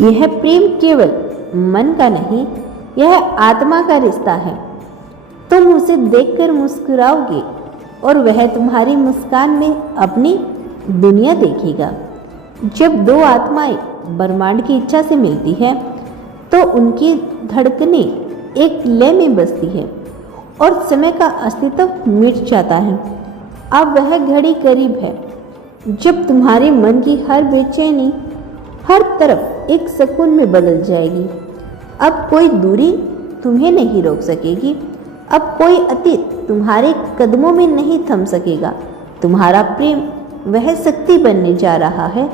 यह प्रेम केवल मन का नहीं, यह आत्मा का रिश्ता है। तुम उसे देखकर मुस्कुराओगे और वह तुम्हारी मुस्कान में अपनी दुनिया देखेगा। जब दो आत्माएं ब्रह्मांड की इच्छा से मिलती है तो उनकी धड़कनें एक लय में बसती है और समय का अस्तित्व मिट जाता है। अब वह घड़ी करीब है जब तुम्हारे मन की हर बेचैनी हर तरफ एक सुकून में बदल जाएगी। अब कोई दूरी तुम्हें नहीं रोक सकेगी, अब कोई अतीत तुम्हारे कदमों में नहीं थम सकेगा। तुम्हारा प्रेम वह शक्ति बनने जा रहा है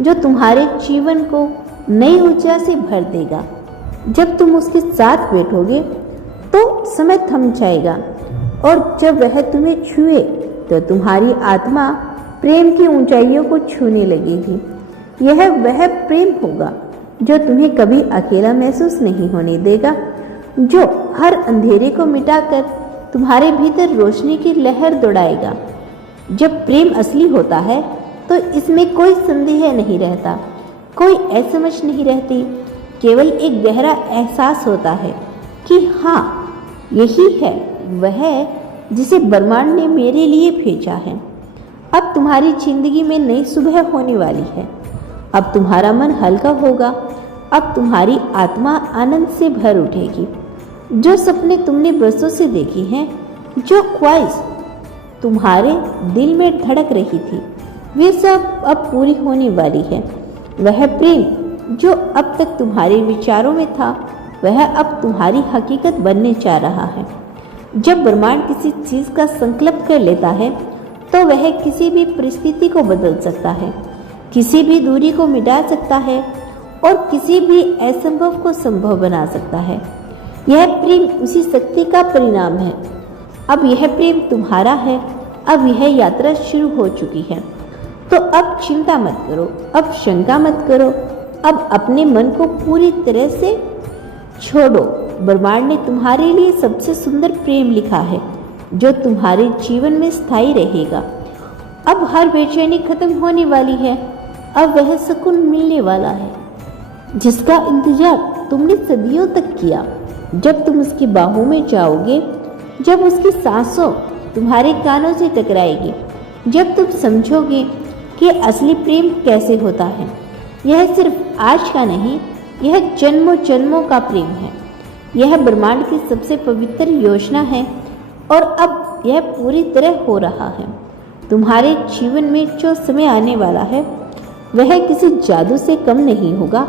जो तुम्हारे जीवन को नई ऊर्जा से भर देगा। जब तुम उसके साथ बैठोगे तो समय थम जाएगा और जब वह तुम्हें छुए तो तुम्हारी आत्मा प्रेम की ऊंचाइयों को छूने लगेगी। यह वह प्रेम होगा जो तुम्हें कभी अकेला महसूस नहीं होने देगा, जो हर अंधेरे को मिटाकर तुम्हारे भीतर रोशनी की लहर दौड़ाएगा। जब प्रेम असली होता है तो इसमें कोई संदेह नहीं रहता, कोई असमझ नहीं रहती, केवल एक गहरा एहसास होता है कि हाँ, यही है वह जिसे ब्रह्मांड ने मेरे लिए भेजा है। अब तुम्हारी जिंदगी में नई सुबह होने वाली है। अब तुम्हारा मन हल्का होगा, अब तुम्हारी आत्मा आनंद से भर उठेगी। जो सपने तुमने बरसों से देखे हैं, जो ख्वाहिश तुम्हारे दिल में धड़क रही थी, वे सब अब पूरी होने वाली है। वह प्रेम जो अब तक तुम्हारे विचारों में था, वह अब तुम्हारी हकीकत बनने जा रहा है। जब ब्रह्मांड किसी चीज का संकल्प कर लेता है तो वह किसी भी परिस्थिति को बदल सकता है, किसी भी दूरी को मिटा सकता है और किसी भी असंभव को संभव बना सकता है। यह प्रेम उसी शक्ति का परिणाम है। अब यह प्रेम तुम्हारा है, अब यह यात्रा शुरू हो चुकी है। तो अब चिंता मत करो, अब शंका मत करो, अब अपने मन को पूरी तरह से छोड़ो। ब्रह्मांड ने तुम्हारे लिए सबसे सुंदर प्रेम लिखा है जो तुम्हारे जीवन में स्थायी रहेगा। अब हर बेचैनी खत्म होने वाली है, अब वह सुकून मिलने वाला है जिसका इंतजार तुमने सदियों तक किया। जब तुम उसकी बाहों में जाओगे, जब उसकी सांसों तुम्हारे कानों से टकराएगी, जब तुम समझोगे कि असली प्रेम कैसे होता है। यह सिर्फ आज का नहीं, यह जन्मों जन्मों का प्रेम है। यह ब्रह्मांड की सबसे पवित्र योजना है और अब यह पूरी तरह हो रहा है। तुम्हारे जीवन में जो समय आने वाला है वह किसी जादू से कम नहीं होगा।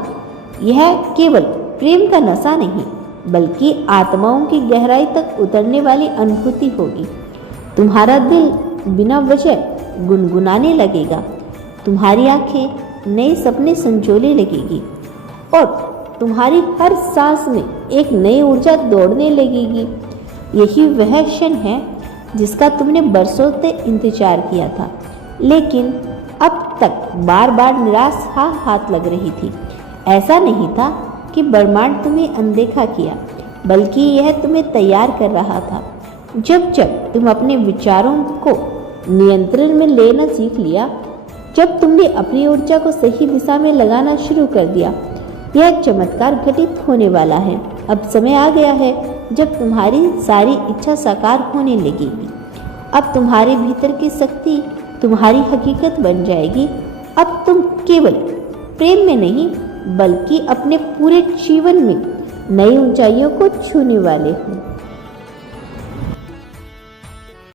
यह केवल प्रेम का नशा नहीं, बल्कि आत्माओं की गहराई तक उतरने वाली अनुभूति होगी। तुम्हारा दिल बिना वजह गुनगुनाने लगेगा, तुम्हारी आंखें नए सपने संजोने लगेगी और तुम्हारी हर सांस में एक नई ऊर्जा दौड़ने लगेगी। यही वह क्षण है जिसका तुमने बरसों से इंतजार किया था, लेकिन अब तक बार बार निराश हाथ लग रही थी। ऐसा नहीं था कि ब्रह्मांड तुम्हें अनदेखा किया, बल्कि यह तुम्हें तैयार कर रहा था। जब जब तुम अपने विचारों को नियंत्रण में लेना सीख लिया, जब तुमने अपनी ऊर्जा को सही दिशा में लगाना शुरू कर दिया, यह चमत्कार घटित होने वाला है। अब समय आ गया है जब तुम्हारी सारी इच्छा साकार होने लगेगी। अब तुम्हारे भीतर की शक्ति तुम्हारी हकीकत बन जाएगी। अब तुम केवल प्रेम में नहीं, बल्कि अपने पूरे जीवन में नई ऊंचाइयों को छूने वाले हो।